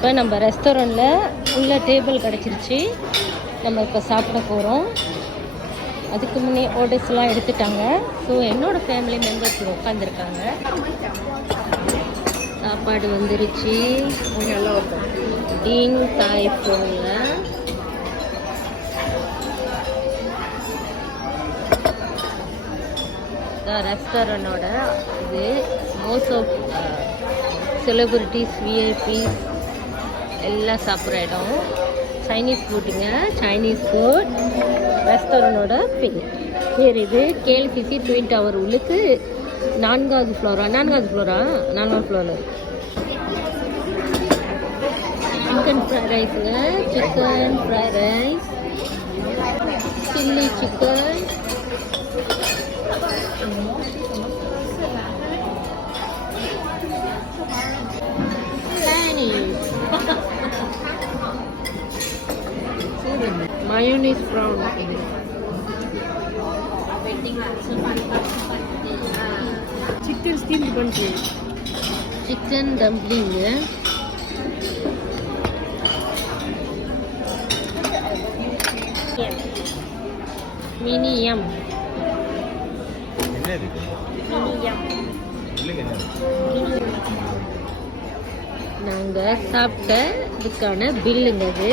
இப்போ நம்ம ரெஸ்டாரண்ட்டில் உள்ள டேபிள் கிடச்சிருச்சு. நம்ம இப்போ சாப்பிட போகிறோம். அதுக்கு முன்னே ஆர்டர்ஸ்லாம் எடுத்துட்டாங்க. ஸோ என்னோடய ஃபேமிலி மெம்பர்ஸ் உட்காந்துருக்காங்க. சாப்பாடு வந்துருச்சு. டீன் தாய் ஃபோனில் ரெஸ்டாரண்டோட இது மோஸ்ட் ஆஃப் செலிபிரிட்டிஸ் விஐபிஸ் எல்லாம் சாப்பிட்ற இடம். சைனீஸ் ஃபுட்டுங்க. சைனீஸ் ஃபுட் ரெஸ்டாரண்டோட பேர் இது. கேஎல்சிசி ட்வின் டவர் உள்ளுக்கு 4வது ஃப்ளோரா சிக்கன் ஃப்ரைட் ரைஸுங்க. Chicken fried rice, chilli chicken, mayonnaise prawn, chicken steam பண்ணி, சிக்கன் டம்ப்ளிங்கு, மினியம், நாங்கள் சாப்பிட்ட இதுக்கான பில்லுங்க அது.